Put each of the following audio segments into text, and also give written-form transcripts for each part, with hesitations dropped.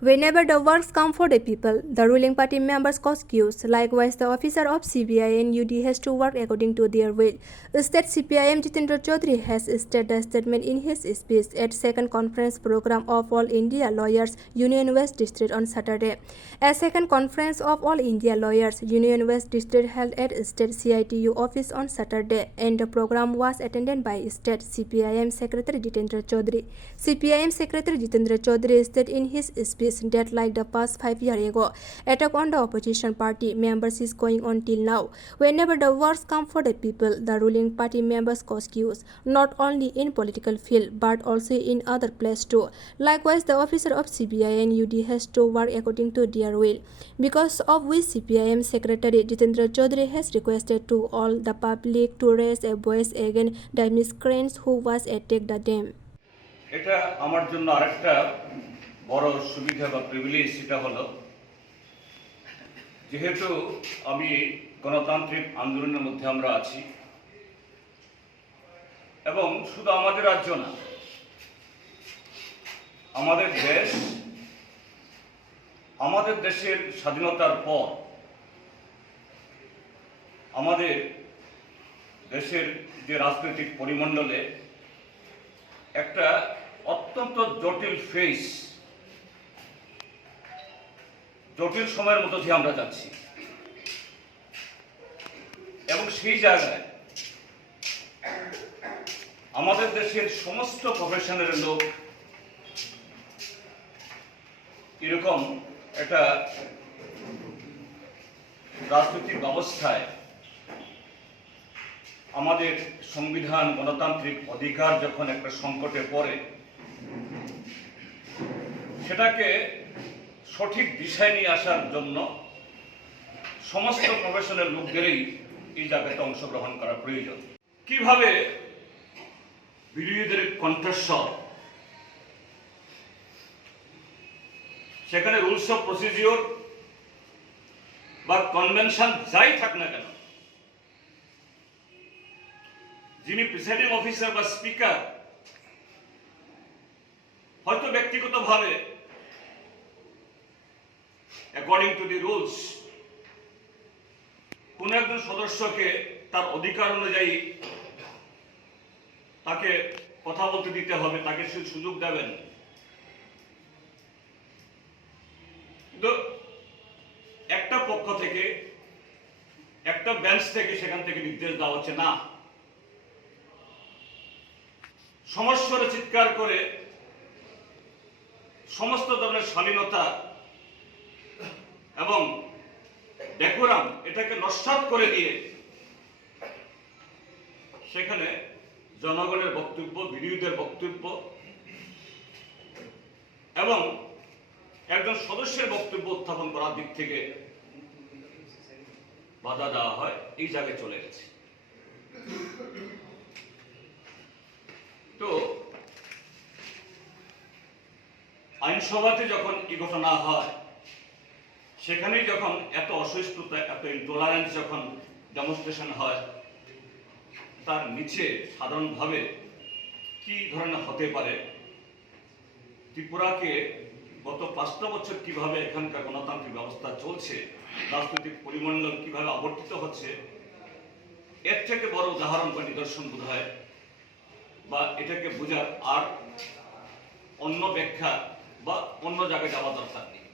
Whenever the works come for the people, the ruling party members cause queues. Likewise, the officer of CBI and UD has to work according to their will. State Cpim Jitendra Chowdhury has stated the statement in his speech at second conference program of All India Lawyers Union West District on Saturday. A second conference of All India Lawyers Union West District held at State CITU office on Saturday, and the program was attended by State Cpim Secretary Jitendra Chowdhury. Cpim Secretary Jitendra Chowdhury stated in his speech that like the past 5 years ago, attack on the opposition party members is going on till now. Whenever the wars come for the people, the ruling party members cause queues, not only in political field but also in other places too. Likewise, the officer of CBI and UD has to work according to their will, because of which CPIM Secretary Jitendra Chowdhury has requested to all the public to raise a voice against the miscreants who was attacked the dam. এটা আমার জন্য আরেকটা বড় সুবিধা বা privilege, সেটা হলো যেহেতু আমি গণতান্ত্রিক আন্দোলনের মধ্যে আমরা আছি, এবং শুধু আমাদের রাজ্য না, আমাদের দেশের স্বাধীনতার পর আমাদের দেশের যে রাজনৈতিক পরিমণ্ডলে একটা অত্যন্ত জটিল সময়ের মধ্য দিয়ে আমরা যাচ্ছি, এবং সেই জায়গায় আমাদের দেশের সমস্ত প্রফেশনের লোক এরকম একটা রাজনৈতিক ব্যবস্থায় আমাদের সংবিধান গণতান্ত্রিক অধিকার যখন একটা সংকটে পড়ে, সেটাকে সঠিক দিশায় নিয়ে আসার জন্য সমস্ত প্রফেশনের লোকদেরই এই জায়গাতে অংশগ্রহণ করা প্রয়োজন। কিভাবে বিরোধীদের কণ্ঠস্বর, সেখানে রুলস অফ প্রসিডিওর বা কনভেনশন যাই থাক না কেন, যিনি প্রিসাইডিং অফিসার বা স্পিকার হয়তো ব্যক্তিগতভাবে অ্যাকর্ডিং টু দি রুলস কোন একজন সদস্যকে তার অধিকার অনুযায়ী তাকে কথা বলতে দিতে হবে, তাকে সেই সুযোগ দেবেন। কিন্তু একটা পক্ষ থেকে, একটা বেঞ্চ থেকে সেখান থেকে নির্দেশ দেওয়া হচ্ছে না, সমস্যারে চিৎকার করে সমস্ত ধরনের শালীনতা এবং ডেকোরাম এটাকে নস্যাৎ করে দিয়ে সেখানে জনগণের বক্তব্য, বিরোধীদের বক্তব্য এবং একজন সদস্যের বক্তব্য উত্থাপন করার দিক থেকে বাধা দেওয়া হয়, এই জায়গায় চলে গেছে। তো আইনসভাতে যখন এই ঘটনা হয়, সেখানেই যখন এত অসহিষ্ণুতা, এত ইনটলারেন্স যখন ডেমনস্ট্রেশন হয়, তার নিচে সাধারণভাবে কি ধরনের হতে পারে, ত্রিপুরাকে গত 5টা বছর কিভাবে এখানকার গণতান্ত্রিক ব্যবস্থা চলছে, রাজনৈতিক পরিমণ্ডল কিভাবে আবর্তিত হচ্ছে, এর থেকে বড় উদাহরণ বা নিদর্শন বোধ হয় বা এটাকে বোঝার আর অন্য ব্যাখ্যা বা অন্য জায়গায় যাওয়া দরকার নেই।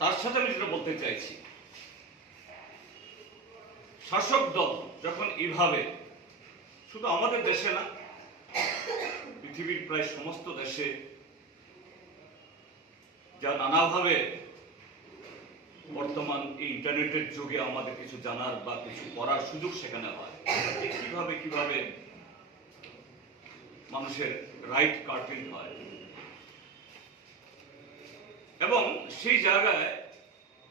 তার সাথে আমি যেটা বলতে চাইছি, শাসক দল যখন এইভাবে, শুধু আমাদের দেশে না, পৃথিবীর প্রায় সমস্ত দেশে যা নানাভাবে বর্তমান এই ইন্টারনেটের যুগে আমাদের কিছু জানার বা কিছু করার সুযোগ সেখানে হয়, কিভাবে মানুষের রাইট কার্টেল হয়, এবং সেই জায়গায়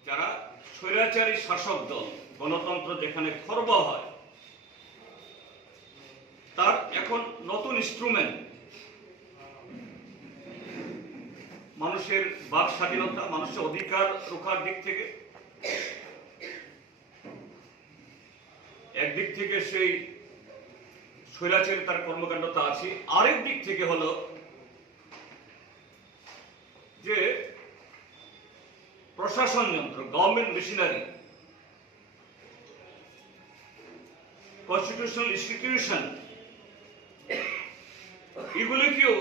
যারা স্বৈরাচারী শাসক দল, গণতন্ত্র যেখানে খর্ব হয়, তার এখন নতুন ইনস্ট্রুমেন্ট মানুষের বাক স্বাধীনতা, মানুষের অধিকার রক্ষার দিক থেকে একদিক থেকে সেই স্বৈরাচারী তার কর্মকাণ্ড তা আছে, আরেক দিক থেকে হলো যে প্রশাসন যন্ত্র, গভর্নমেন্ট মেশিনারি, কনস্টিটিউশনাল ইনস্টিটিউশন, এগুলিকেও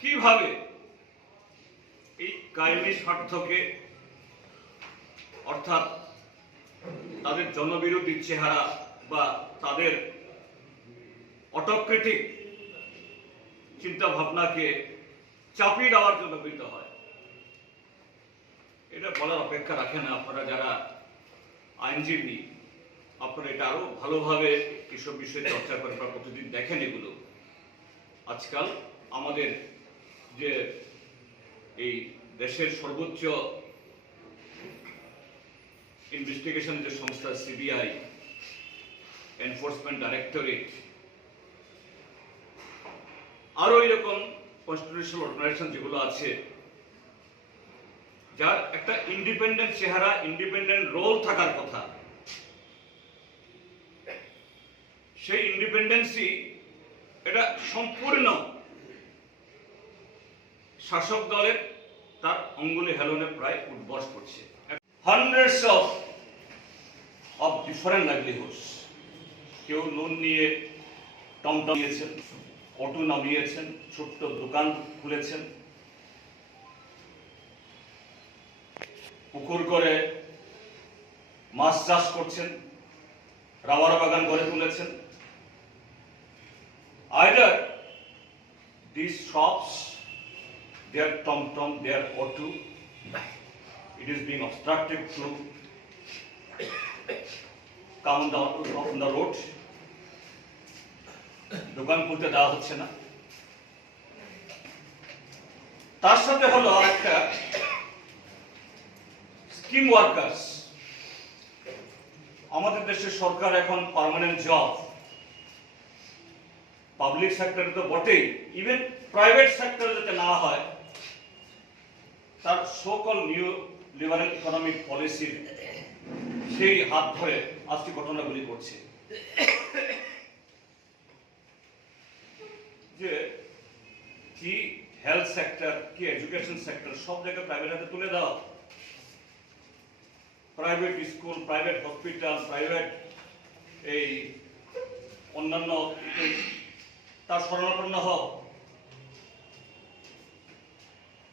কিভাবে এই কায়েমি স্বার্থকে, অর্থাৎ তাদের জনবিরোধী চেহারা বা তাদের অটোক্রেটিক চিন্তা ভাবনাকে চাপিয়ে দেওয়ার জন্য ব্যবহৃত হয়, এটা বলার অপেক্ষা রাখে না। আপনারা যারা আইনজীবী, আপনারা এটা আরো ভালোভাবে এসব বিষয়ে চর্চা করেন বা প্রতিদিন দেখেন এগুলো। আজকাল আমাদের যে এই দেশের সর্বোচ্চ ইনভেস্টিগেশন যে সংস্থা সিবিআই, এনফোর্সমেন্ট ডাইরেক্টরেট, আরো এরকম কনস্টিটিউশনাল অর্গানাইজেশন যেগুলো আছে, যার একটা ইন্ডিপেন্ডেন্ট চেহারা, ইন্ডিপেন্ডেন্ট রোল থাকার কথা, সেই ইন্ডিপেন্ডেন্সি এটা সম্পূর্ণ শাসক দলের তার অঙ্গুলি হেলনে প্রায় উদ্বাস করছে। হান্ড্রেডস অফ ডিফারেন্ট লাইভলিহুডস, কেউ লোন নিয়ে টমটম নিয়েছেন, অটো নামিয়েছেন, ছোট্ট দোকান খুলেছেন, পুকুর করে মাছ চাষ করছেন, রাবার বাগান গড়ে তুলেছেন। Either these shops, their tom-tom, their auto, it is being obstructed to come on the road. দোকান খুলতে দেওয়া হচ্ছে না। তার সাথে হলো একটা স্কিম ওয়ার্কার্স। আমাদের দেশের সরকার এখন পার্মানেন্ট জব, পাবলিক সেক্টরে তো বটেই, ইভেন প্রাইভেট সেক্টরে যাতে না হয়, তার সকল নিউ লিবারেল ইকোনমিক পলিসির সেই হাত ধরে আজকে ঘটনাগুলি করছে। যে কি হেলথ সেক্টর, কি এডুকেশন সেক্টর, সব জায়গায় প্রাইভেট হাতে তুলে দাও। Private school, private hospital, private এই অন্যান্য তার শরণাপন্ন হোক।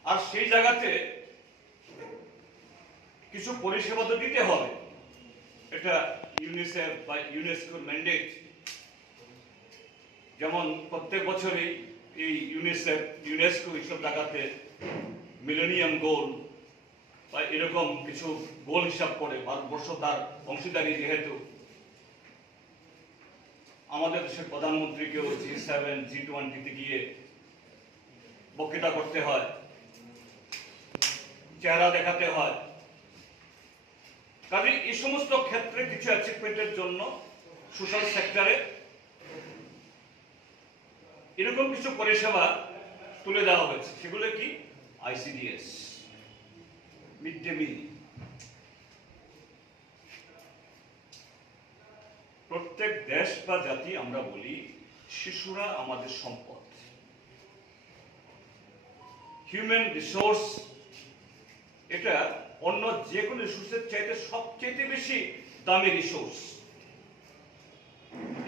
আর সেই জায়গাতে কিছু পরিষেবা তো দিতে হবে, এটা ইউনিসেফ বা ইউনেস্কোর ম্যান্ডেট। যেমন প্রত্যেক বছরই এই ইউনিসেফ, ইউনেস্কো এইসব জায়গাতে মিলেনিয়াম গোল বা এরকম কিছু গোল হিসাব করে, ভারতবর্ষ তার অংশীদারি যেহেতু। আমাদের দেশের প্রধানমন্ত্রীকেও G7, G20 গিয়ে বক্তৃতা করতে হয়, চেহারা দেখাতে হয়। কাজে এই সমস্ত ক্ষেত্রে কিছু অ্যাচিভমেন্টের জন্য সোশ্যাল সেক্টরে এরকম কিছু পরিষেবা তুলে দেওয়া হয়েছে। সেগুলো কি? ICDS, mid day meal. প্রত্যেক দেশ বা জাতি আমরা বলি শিশুরা আমাদের সম্পদ। হিউম্যান রিসোর্স এটা অন্য যে কোনো রিসোর্সের চাইতে সবচেয়ে বেশি দামি resource.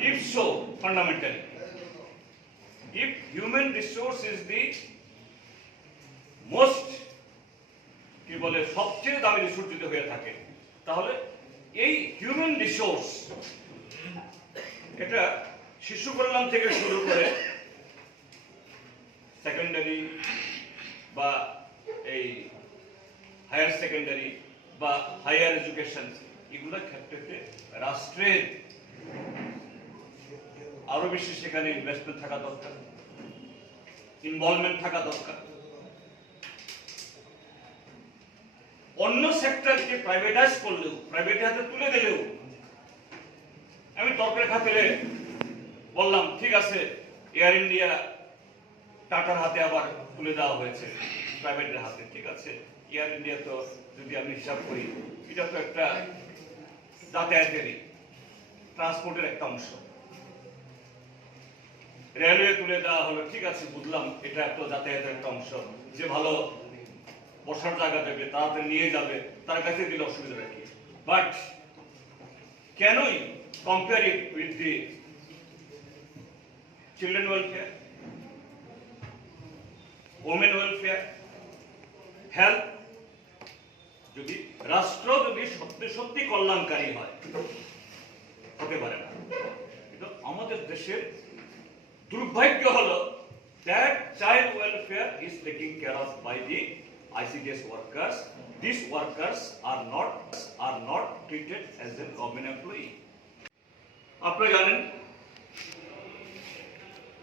If so, fundamentally, if human resource is the most, কি বলে, সবচেয়ে দামি রিসোর্স যদি হয়ে থাকে, তাহলে এই হিউম্যান রিসোর্স এটা শিশু কল্যাণ থেকে শুরু করে সেকেন্ডারি বা এই হায়ার সেকেন্ডারি বা হায়ার এডুকেশন, এগুলোর ক্ষেত্রে রাষ্ট্রের আরো বেশি সেখানে ইনভেস্টমেন্ট থাকা দরকার, ইনভলভমেন্ট থাকা দরকার। অন্য সেক্টরকে প্রাইভেটাইজ করলেও, প্রাইভেট হাতে তুলে দিলেও, আমি তর্কের খাতিরে বললাম ঠিক আছে, এয়ার ইন্ডিয়া টাটার হাতে আবার তুলে দেওয়া হয়েছে প্রাইভেটের হাতে, ঠিক আছে। এয়ার ইন্ডিয়া তো যদি আমি হিসাব করি, এটা তো একটা যাতায়াতেরই, ট্রান্সপোর্টের একটা অংশ। রেলওয়ে তুলে দেওয়া হলো, ঠিক আছে বুঝলাম, এটা একটা যাতায়াতের একটা অংশ, যে ভালো বসার জায়গা দেবে, তাড়াতাড়ি নিয়ে যাবে, তার কাছে দিলে অসুবিধা কি? বাট কেনই compare it with the children welfare, women welfare, health? যদি রাষ্ট্র যদি সত্যি সত্যি কল্যাণকারী হয়, হতে পারে না। কিন্তু আমাদের দেশের দুর্ভাগ্য হলো that child welfare is taken care of by the ICDS workers. These workers are not treated as a government employee. আপনারা জানেন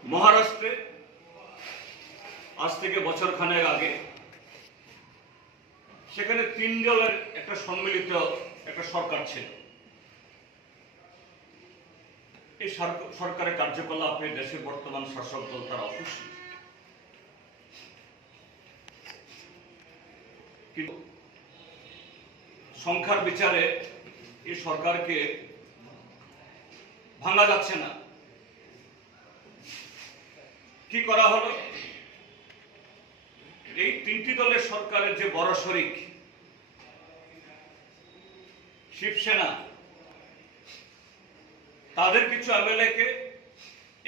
মহারাষ্ট্রে আজ থেকে বছর খানেক আগে সেখানে 3 দলের একটা সম্মিলিত একটা সরকার ছিল। এই সরকারের কার্যকলাপে দেশের বর্তমান শাসক দল তারা অখুশি, কিন্তু সংখ্যার বিচারে এই সরকারকে ভাঙা যাচ্ছে না। কি করা হলো? এই 3টি দলের সরকারের যে বড় শরিক শিবসেনা, তাদের কিছু এমএলএকে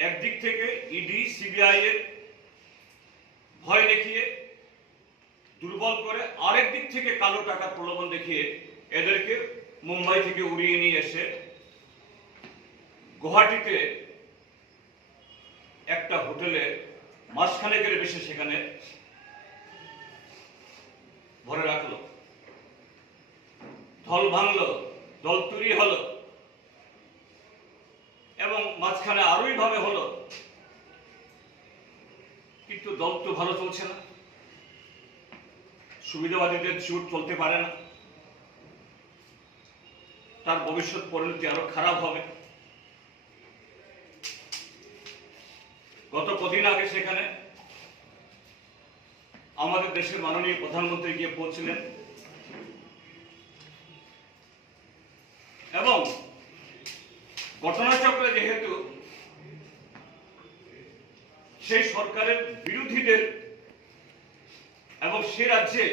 একদিক থেকে ইডি সিবিআই এর ভয় দেখিয়ে দুর্বল করে, আরেক দিক থেকে কালো টাকার প্রলোভন দেখিয়ে এদেরকে মুম্বাই থেকে উড়িয়ে নিয়ে এসে গুয়াহাটিতে একটা হোটেলে মাসখানেকের বেশি সেখানে ভরে রাখলো, দল ভাঙলো, দল তৈরি হলো, এবং মাঝখানে আরোই ভাবে হলো, কিন্তু দল তো ভালো চলছে না, সুবিধাবাদীদের জোট চলতে পারে না, তার ভবিষ্যৎ পরিণতি আরো খারাপ হবে। গত কদিন আগে সেখানে আমাদের দেশের মাননীয় প্রধানমন্ত্রী গিয়ে পৌঁছলেন এবং ঘটনাচক্রে যেহেতু সেই সরকারের বিরোধীদের এবং সে রাজ্যে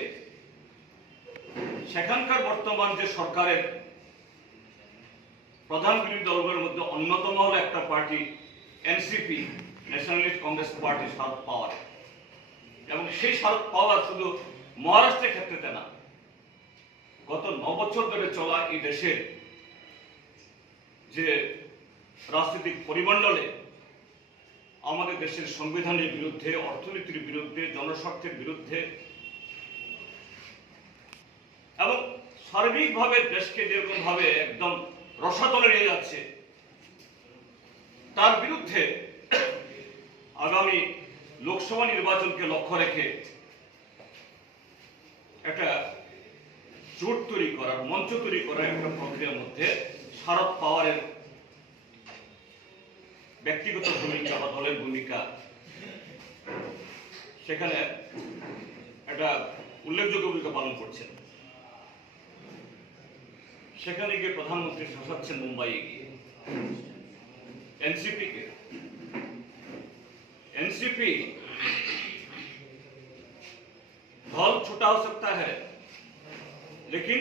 সেখানকার বর্তমান যে সরকারের প্রধান বিরোধী দলগুলোর মধ্যে অন্যতম হল একটা party NCP, nationalist Congress party, Sharad Pawar, এবং সেই শারদ পাওয়ার শুধু মহারাষ্ট্রের ক্ষেত্রে না, গত 9 বছর ধরে চলা এই দেশের যে রাজনৈতিক পরিমণ্ডলে আমাদের দেশের সংবিধানের বিরুদ্ধে, অর্থনীতির বিরুদ্ধে, জনস্বার্থের বিরুদ্ধে এবং সার্বিকভাবে দেশকে যেরকম ভাবে একদম রসাতলে নিয়ে যাচ্ছে, তার বিরুদ্ধে আগামী লোকসভা নির্বাচনকে লক্ষ্য রেখে একটা জোট তৈরি করার, মঞ্চ তৈরি করার একটা প্রক্রিয়ার মধ্যে শারদ পাওয়ারের ব্যক্তিগত ভূমিকা বা দলের ভূমিকা সেখানে একটা উল্লেখযোগ্য ভূমিকা পালন করছেন। সেখানে গিয়ে প্রধানমন্ত্রী শাসাচ্ছেন মুম্বাইয়ে গিয়ে एनसीपी के। एनसीपी बहुत छोटा हो सकता है, लेकिन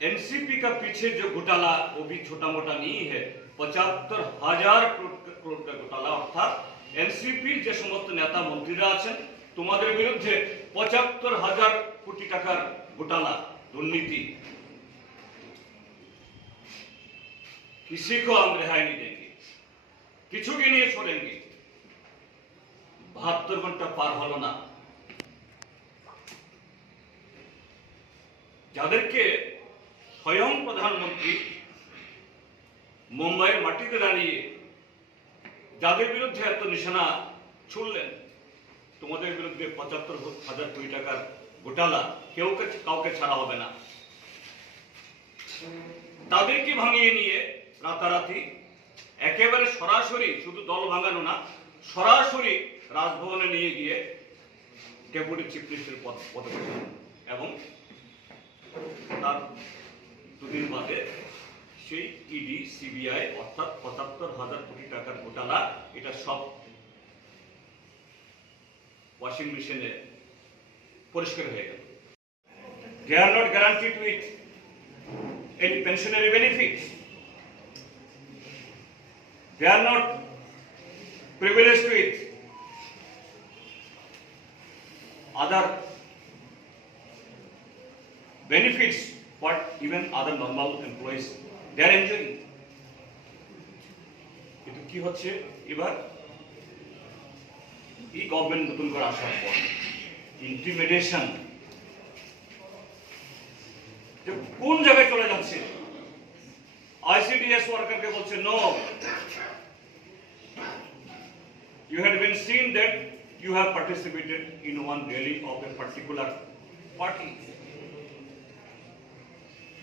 एनसीपी का पीछे जो घोटाला वो भी छोटा मोटा नहीं है। 75,000 करोड़ का घोटाला, अर्थात एनसीपी যে সমস্ত নেতা মন্ত্রীরা আছেন তোমাদের বিরুদ্ধে 75,000 কোটি টাকার ঘোটালা, দুর্নীতি। किसी को हम रिहाई नहीं देंगे, কিছু के নিয়ে छोड़ेंगे। 72 ঘন্টা পার হলো না, যাদেরকে স্বয়ং প্রধানমন্ত্রী মুম্বাইয়ের মাটিতে দাঁড়িয়ে যাদের বিরুদ্ধে এত নিশানা ছুড়লেন, তোমাদের বিরুদ্ধে 75,000 কোটি টাকার ঘোটালা, কাউকে ছাড়া হবে না। তাদেরকে ভাঙিয়ে নিয়ে রাতারাতি একেবারে সরাসরি, শুধু দল ভাঙানো না, সরাসরি রাজভবনে নিয়ে গিয়ে ডেপুটি চিফ মিনিস্টার পদে বসানো এবং তার দুদিন বাদে সেই ইডি সিবিআই অর্থাৎ ৭৫,০০০ কোটি টাকার ঘোটালা এটা সব ওয়াশিং মেশিনে পরিষ্কার হয়ে গেল। They are not guaranteed with any pensionary benefits. They are not privileged with other benefits what even other normal employees they are enjoying. কিন্তু কি হচ্ছে এবার এই গভর্নমেন্ট নতুন করে আসার পর ইন্টিমিডেশন যে কোন জায়গায় চলে যাচ্ছে। ICDS ওয়ার্কারকে বলছে no, you had been seen that you have participated in one rally of a particular party.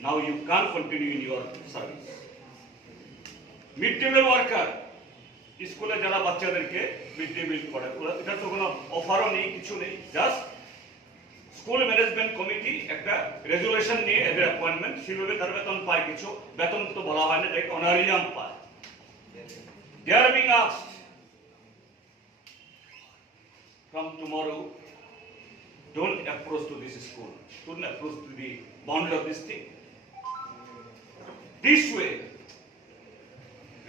Now you can't continue in your service. Mid day meal worker, স্কুলে যারা বাচ্চাদেরকে মিড ডে মিল করে, এটা তো কোনো অফারও নেই, কিছু নেই, জাস্ট স্কুল ম্যানেজমেন্ট কমিটি একটা রেজুলেশন নিয়ে এদের অ্যাপয়েন্টমেন্ট, সেভাবে তার বেতন পায়, কিছু বেতন তো বলা হয় না, এটাকে অনারিয়াম পায়। They are being asked from tomorrow, don't approach to this school, don't approach to the boundary of this thing. This way,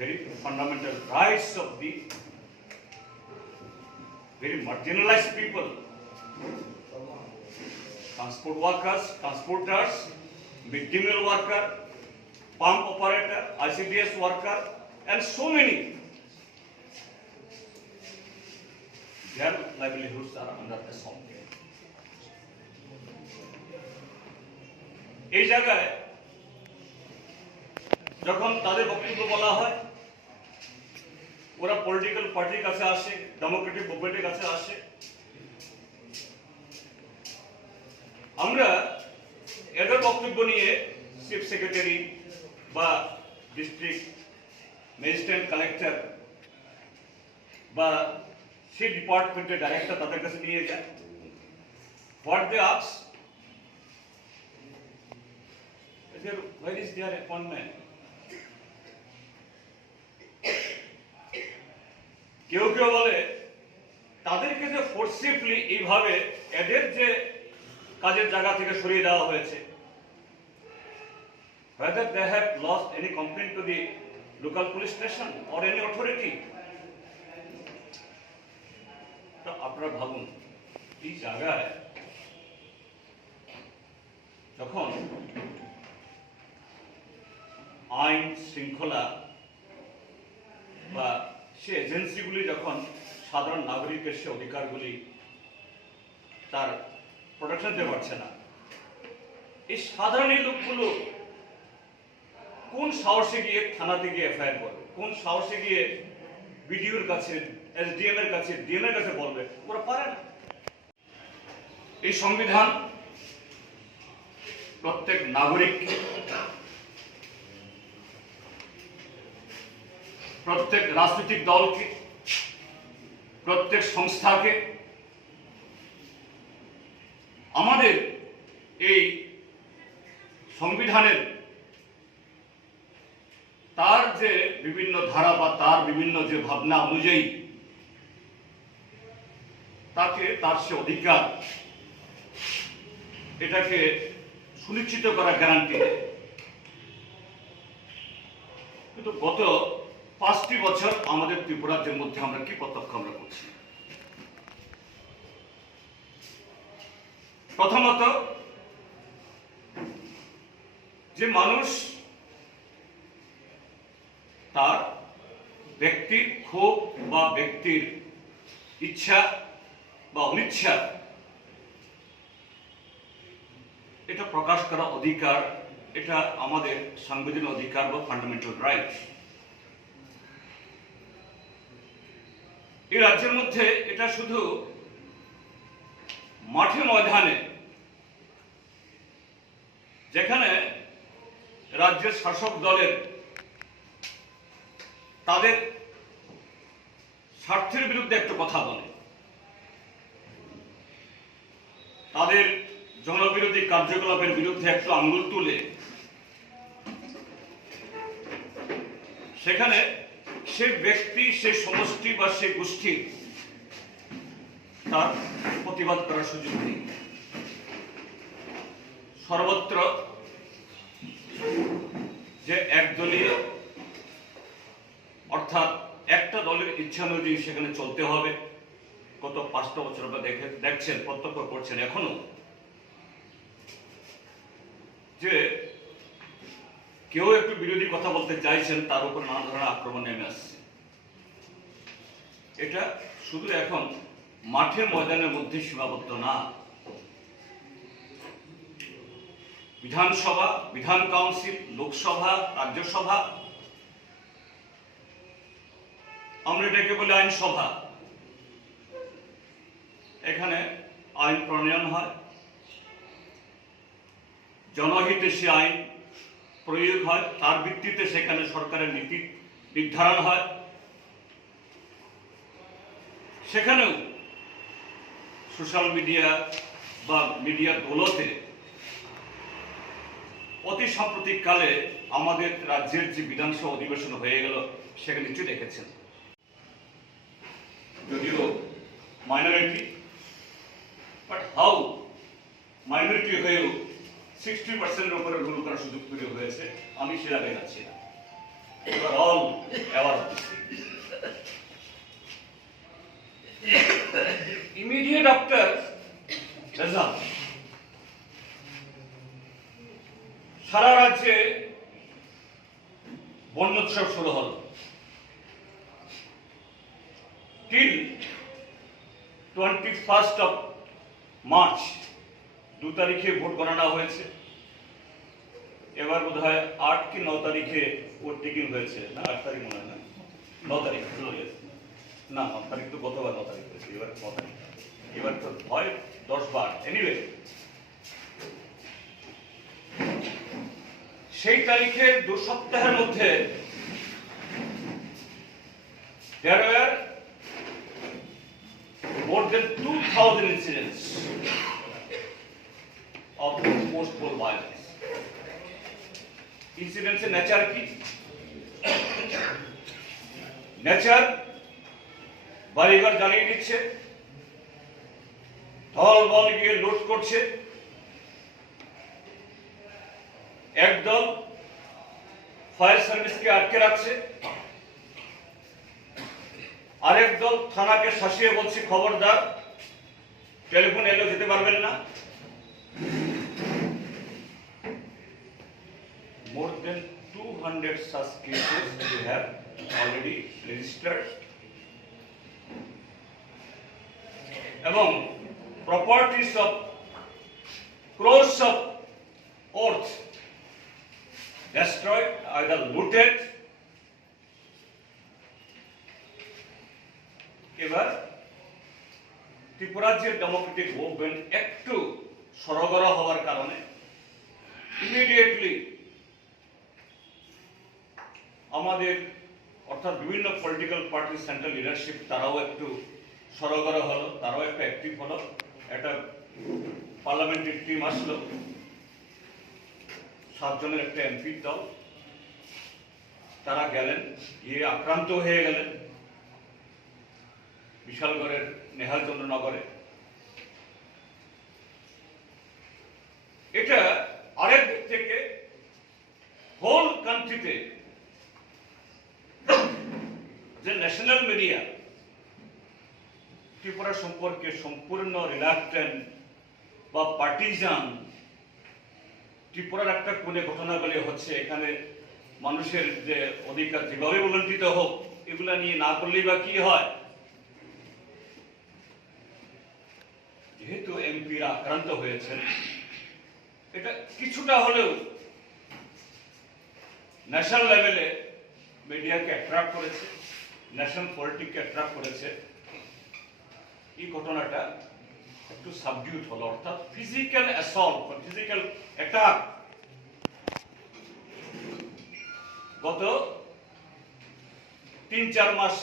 very fundamental rights of the very marginalized people, transport workers, transporters, mid-day meal worker, pump operator, ICDS worker, and so many, their livelihoods are under assault. এই জায়গায় যখন তাদের বক্তব্য বলা হয়, ওরা political পার্টির কাছে আসে, ডেমোক্রেটিক মুভমেন্টের কাছে আসে। আমরা এদের বক্তব্য নিয়ে চিফ সেক্রেটারি বা ডিস্ট্রিক্ট ম্যাজিস্ট্রেট, কালেক্টর বা সেই ডিপার্টমেন্টের ডাইরেক্টর তাদের কাছে নিয়ে যায়। What they ask, where is their appointment? কেউ কেউ বলে তাদেরকে যে ফোর্সিভলি এইভাবে এদের যে কাজের জায়গা থেকে সরিয়ে দেওয়া হয়েছে, whether they have lost any complaint to the local police station or any authority. তো আপনারা ভাবুন, এই জায়গায় যখন আইন শৃঙ্খলা বা সে এজেন্সিগুলি যখন সাধারণ নাগরিকের সে অধিকারগুলি তার প্রোটেকশন দিতে পারছে না, এই সাধারণ লোকগুলো কোন সাহসে গিয়ে থানাতে গিয়ে এফআইআর করবে, কোন সাহসে গিয়ে বিডিওর কাছে, এসডিএম এর কাছে, ডিএম এর কাছে বলবে? ওরা পারে না। এই সংবিধান প্রত্যেক নাগরিককে, প্রত্যেক রাজনৈতিক দলকে, প্রত্যেক সংস্থাকে আমাদের এই সংবিধানের তার যে বিভিন্ন ধারা বা তার বিভিন্ন যে ভাবনা অনুযায়ী তাকে তার সে অধিকার এটাকে সুনিশ্চিত করা গ্যারান্টি দেয়। কিন্তু গত 5টি বছর আমাদের ত্রিপুরার মধ্যে আমরা কি প্রত্যক্ষ আমরা করছি? প্রথমত, যে মানুষ তার ব্যক্তির ক্ষোভ বা ব্যক্তির ইচ্ছা বা অনিচ্ছা এটা প্রকাশ করা অধিকার, এটা আমাদের সাংবিধানিক অধিকার বা ফান্ডামেন্টাল রাইট। এই রাজ্যের মধ্যে এটা শুধু মাঠে ময়দানে, যেখানে রাজ্যের শাসক দলের তাদের স্বার্থের বিরুদ্ধে একটা কথা বলে, তাদের জনবিরোধী কার্যকলাপের বিরুদ্ধে একটু আঙ্গুল তুলে সেখানে সে ব্যক্তি, সে সমষ্টি বা সে গোষ্ঠীর তার প্রতিবাদ করার সুযোগ নেই। সর্বত্র যে একদলীয়, অর্থাৎ একটা দলের ইচ্ছা অনুযায়ী সেখানে চলতে হবে, গত 5টা বছর আমরা দেখছেন, প্রত্যক্ষ করছেন এখনো, যে কেউ একটু বিরোধী কথা বলতে চাইছেন, তার উপর নানা ধরনের আক্রমণ নেমে আসছে। এটা শুধু এখন মাঠে ময়দানের মধ্যে সীমাবদ্ধ না, বিধানসভা, বিধান কাউন্সিল, লোকসভা, রাজ্যসভা, আমরা এটাকে বলি আইনসভা, এখানে আইন প্রণয়ন হয়, জনহিতে সে আইন প্রয়োগ হয়, তার ভিত্তিতে সেখানে সরকারের নীতি নির্ধারণ হয়। সেখানেও সোশ্যাল মিডিয়া বা মিডিয়া দৌলতে অতি সাম্প্রতিক কালে আমাদের রাজ্যের যে বিধানসভা অধিবেশন হয়ে গেল, সেখানে নিশ্চয়ই দেখেছেন, যদিও মাইনরিটি, বাট হাউ মাইনরিটি হয়েও 60% উপরে রুল করার সুযোগ তৈরি হয়েছে, আমি সেটা দেখাচ্ছি না। All aware of this thing. Immediate after result সারা রাজ্যে বন্যোৎসব শুরু হল। টিল 21 মার্চ 2 তারিখে ভোট গণনা হয়েছে। এবার বোধ হয় 8 কি 9 তারিখে ভোট টেকিং হয়েছে, না 8 তারিখ মনে হয়, না 9 তারিখ, না 9 তারিখ তো গতবার 9 তারিখ হয়েছে, এবার 9 তারিখ, এবার তো হয় 10-12। এনিওয়ে, সেই তারিখের 2 সপ্তাহের মধ্যে there were more than 2000 incidents of post-poll violence. Incidents এর নেচার কি? নেচার বাড়িঘর জ্বালিয়ে দিচ্ছে, দল বল গিয়ে লুট করছে, একদল ফায়ার সার্ভিসকে আটকে রাখছে, আরেক দল থানাকে শাসিয়ে বলছে খবরদার টেলিফোন এলেও যেতে পারবেন না। More than 200 such cases we have already registered, এবং properties of crores of earth destroyed, either looted. এবার ত্রিপুরা যে ডেমোক্রেটিক মুভমেন্ট একটু সরগর হওয়ার কারণে ইমিডিয়েটলি আমাদের, অর্থাৎ বিভিন্ন পলিটিক্যাল পার্টির সেন্ট্রাল লিডারশিপ, তারাও একটু সরগর হলো, তারাও একটু অ্যাক্টিভ হলো। একটা পার্লামেন্টারি টিম আসলো, 7 জনের একটা এমপি দল, তারা গেলেন, গিয়ে আক্রান্ত হয়ে গেলেন বিশালগড়ের নেহালচন্দ্রনগরে। এটা আরেক দিক থেকে হোল কান্ট্রিতে যে ন্যাশনাল মিডিয়া ত্রিপুরা সম্পর্কে সম্পূর্ণ রিলাক্টেন্ট বা পার্টিজান, ত্রিপুরার একটা কোণে ঘটনাগুলি হচ্ছে, এখানে মানুষের যে অধিকার যেভাবে উল্লঙ্ঘিত হোক, এগুলা নিয়ে না করলেই বা কি হয়। যেহেতু এমপিরা আক্রান্ত হয়েছেন, এটা কিছুটা হলেও ন্যাশনাল লেভেলে মিডিয়াকে অ্যাট্রাক্ট করেছে, ন্যাশনাল পলিটিক্সকে অ্যাট্রাক্ট করেছে। এই ঘটনাটা একটু সাবডিউট হলো, অর্থাৎ ফিজিক্যাল অ্যাসল্ট বা ফিজিক্যাল অ্যাটাক গত 3-4 মাস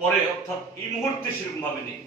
পরে, অর্থাৎ এই মুহূর্তে সেরকম ভাবে নেই।